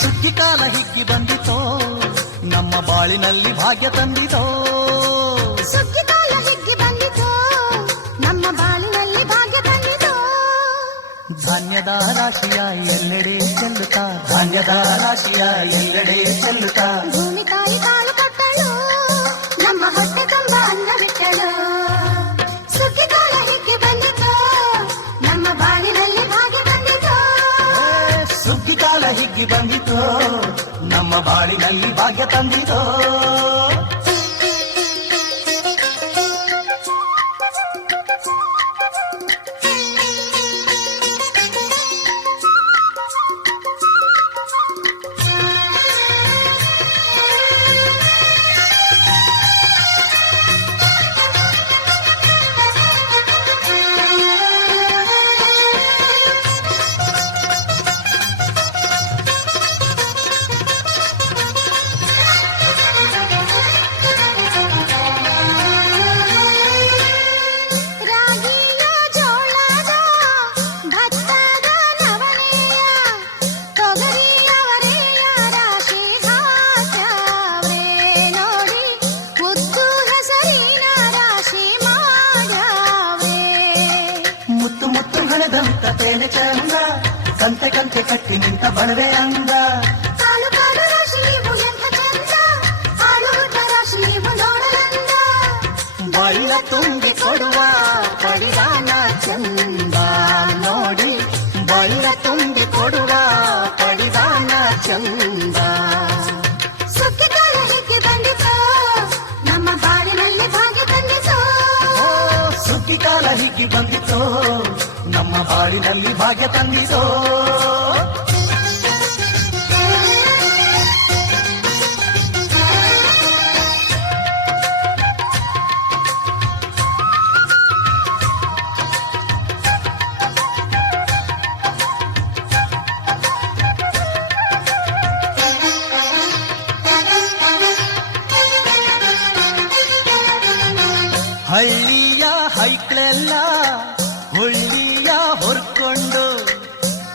ಸುಗ್ಗಿ ಕಾಲ ಹಿಗ್ಗಿ ಬಂದಿತೋ ನಮ್ಮ ಬಾಳಿನಲ್ಲಿ ಭಾಗ್ಯ ತಂದಿತೋ. ಸುಗ್ಗಿ ಕಾಲ ಹಿಗ್ಗಿ ಬಂದಿತೋ ನಮ್ಮ ಬಾಳಿನಲ್ಲಿ ಭಾಗ್ಯ ತಂದಿತೋ. ಧಾನ್ಯದ ರಾಶಿಯ ಎಲ್ಲೆಡೆ ಚೆಲ್ಲುತ್ತಾ, ಧಾನ್ಯದ ರಾಶಿಯ ಎಲ್ಲೆಡೆ ಚೆಲ್ಲುತ್ತಾ, ಭೂಮಿ ತಾಯಿ ಕಾಲು ಕೊಟ್ಟಳು ನಮ್ಮ ಹೊಟ್ಟೆ ತುಂಬ ಅನ್ನ ಬಿಟ್ಟಳು. ಸುಗ್ಗಿ ಕಾಲ ಹಿಗ್ಗಿ ಬಂದಿತೋ ನಮ್ಮ ಬಾಳಿನಲ್ಲಿ ಭಾಗ್ಯ ತಂದಿತೋ. ಸುಗ್ಗಿ ಕಾಲ ಹಿಗ್ಗಿ ಬಂದಿತೋ ನಮ್ಮ ಬಾಳಿನಲ್ಲಿ ಭಾಗ್ಯ ತಂದಿತೋ. ತೇನೆ ಚಂದ ಕಂತೆ ಕಂತೆ ಕಟ್ಟಿ ನಿಂತ ಬಣವೆ ಅಂದ. ಕಾಲು ಕಾಲು ರಾಶಿ ನೀವು ಎಂಥ ಚಂದ, ಹಾಲು ಹುಟ್ಟ ರಾಶಿ ನೀವು ನೋಡಲಂದ. ಬಳ್ಳ ತುಂಬಿ ಕೊಡುವ ಪಡಿದಾನ ಚಂದ ನೋಡಿ, ಬಳ್ಳ ತುಂಬಿ ಕೊಡುವ ಪಡಿದಾನ ಚಂದ. ಸುಗ್ಗಿ ಕಾಲ ಹಿಗ್ಗಿ ಬಂದಿತೋ ನಮ್ಮ ಬಾಳಿನಲ್ಲಿ ಭಾಗ್ಯ ತಂದಿತೋ. ಸುಗ್ಗಿ ಕಾಲ ಹಿಗ್ಗಿ ಬಂದಿತೋ ನಮ್ಮ ಬಾಳಿನಲ್ಲಿ ಭಾಗ್ಯ ತಂದಿತೋ. ಹಳ್ಳಿಯ ಹೈಕ್ಳೆಲ್ಲ ಹುಳ್ಳಿಯ ಹೊರ್ಕೊಂಡು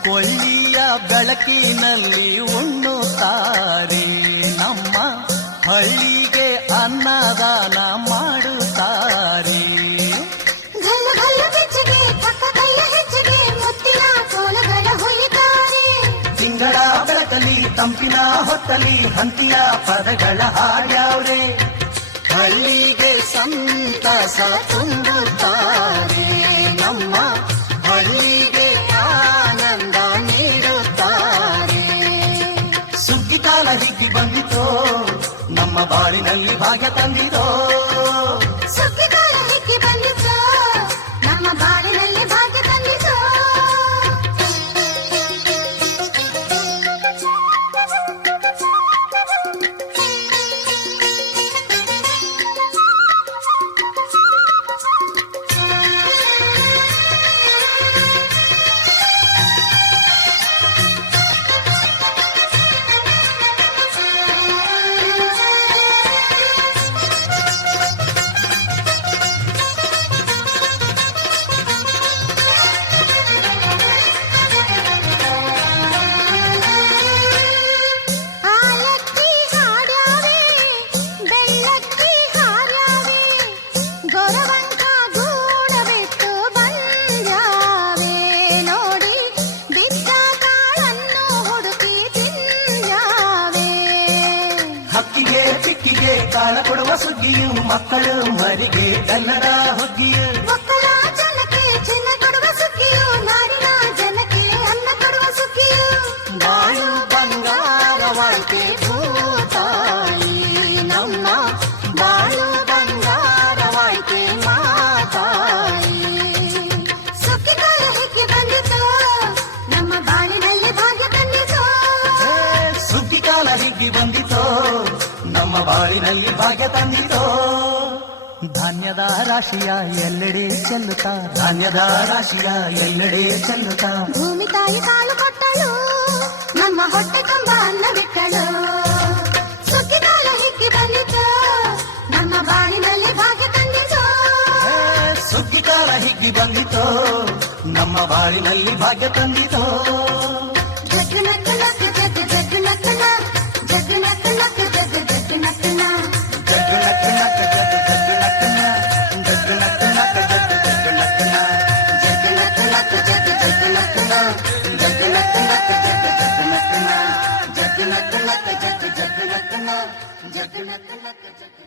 ಕೊಳ್ಳಿಯ ಬೆಳಕಿನಲ್ಲಿ ಉಣ್ಣುತ್ತಾರೆ. ನಮ್ಮ ಹಳ್ಳಿಗೆ ಅನ್ನದಾನ ಮಾಡುತ್ತಾರೆ. ಗಲ್ಲು ಗಲ್ಲು ಬೆಚ್ಚಗೆ ಪಕ್ಕ ಕೈಯ ಹೆಚ್ಚಿಗೆ ಮುತ್ತಿನ ಕೋಲಗಳ ಹೊಯ್ಯುತ್ತಾರೆ. ತಿಂಗಳ ಬೆಳಕಲಿ ತಂಪಿನ ಹೊತ್ತಲಿ ಹಂತಿಯ ಪದಗಳ ಹಾಡ್ಯಾವ್ರೆ. ಹಳ್ಳಿಗೆ ಸಂತಸ ತುಂಬುತ್ತಾರೆ, ನಮ್ಮ ಹಳ್ಳಿಗೆ ಆನಂದ ನೀಡುತ್ತಾರೆ. ಸುಗ್ಗಿ ಕಾಲ ಹಿಗ್ಗಿ ಬಂದಿತೋ ನಮ್ಮ ಬಾಳಿನಲ್ಲಿ ಭಾಗ್ಯ ತಂದಿತೋ. ಸುಗ್ಗಿ ಕಾಲ ಹಿಗ್ಗಿ ಬಂದಿತೋ ನಮ್ಮ ಬಾಳಿನಲ್ಲಿ ಭಾಗ್ಯ ತಂದಿತೋ. ಹಕ್ಕಿಗೆ ಚಿಕ್ಕಿಗೆ ಕಾಲ ಕೊಡುವ ಸುಗ್ಗಿಯು, ಮಕ್ಕಳು ಮರಿಗೆ ಕನ್ನಡ ಹುಗ್ಗಿಯು. ಮಕ್ಕಳ ಜನಕ್ಕೆ ಚಿನ್ನ ಕೊಡುವ ಸುಗ್ಗಿಯು, ನಾಡಿನ ಜನಕ್ಕೆ ಅನ್ನ ಕೊಡುವ ಸುಗ್ಗಿಯು. ಬಾಳು ಬಂಗಾರವಾಯ್ತೆ ಭೂತಾಯಿ ನಮ್ಮ, ಬಾಳು ಬಂಗಾರವಾಯ್ತೆ ಮಾತಾಯಿ. ಸುಗ್ಗಿ ಕಾಲ ಹಿಗ್ಗಿ ಬಂದಿತೋ ಬಾಳಿನಲ್ಲಿ ಭಾಗ್ಯ ತಂದಿತೋ ಧಾನ್ಯದ ರಾಶಿಯ ಎಲ್ಲೆಡೆ ಚೆಲ್ಲುತ್ತಾ ಧಾನ್ಯದ ರಾಶಿಯ ಎಲ್ಲೆಡೆ ಚೆಲ್ಲುತ್ತಾ ಭೂಮಿ ತಾಯಿ ಕಾಲು ಕೊಟ್ಟಳು ನಮ್ಮ ಹೊಟ್ಟೆ ತುಂಬ ಅನ್ನ ಬಿಟ್ಟಳು ಸುಗ್ಗಿ ಕಾಲ ಹಿಕ್ಕಿ ಬಂದಿತು ನಮ್ಮ ಬಾಳಿನಲ್ಲಿ ಭಾಗ್ಯ ತಂದಿತು ಸುಗ್ಗಿ ಕಾಲ ಹಿಗ್ಗಿ ಬಂದಿತೋ ನಮ್ಮ ಬಾಳಿನಲ್ಲಿ ಭಾಗ್ಯ ತಂದಿತೋ ಜಗ್ಗು ನಕ್ಕು ನಕ್ಕು ಜಗ್ಗು ಜಗ್ಗು ನಕ್ಕು ನ ಜಗ್ಗು ನಕ್ಕು ನಕ್ಕು ಜಗ್ಗು ಜಗ್ಗು ನಕ್ಕು ನ ಜಗ್ಗು ನಕ್ಕು ನಕ್ಕು ಜಗ್ಗು ಜಗ್ಗು ನಕ್ಕು ನ ಜಗ್ಗು ನಕ್ಕು ನಕ್ಕು ಜಗ್ಗು ಜಗ್ಗು ನಕ್ಕು ನ ಜಗ್ಗು ನಕ್ಕು ನಕ್ಕು ಜಗ್ಗು ಜಗ್ಗು ನಕ್ಕು ನ ಜಗ್ಗು ನಕ್ಕು ನಕ್ಕು ಜಗ್ಗು ಜಗ್ಗು ನಕ್ಕು ನ ಜಗ್ಗು ನಕ್ಕು ನಕ್ಕು ಜಗ್ಗು ಜಗ್ಗು ನಕ್ಕು ನ ಜಗ್ಗು ನಕ್ಕು ನಕ್ಕು ಜಗ್ಗು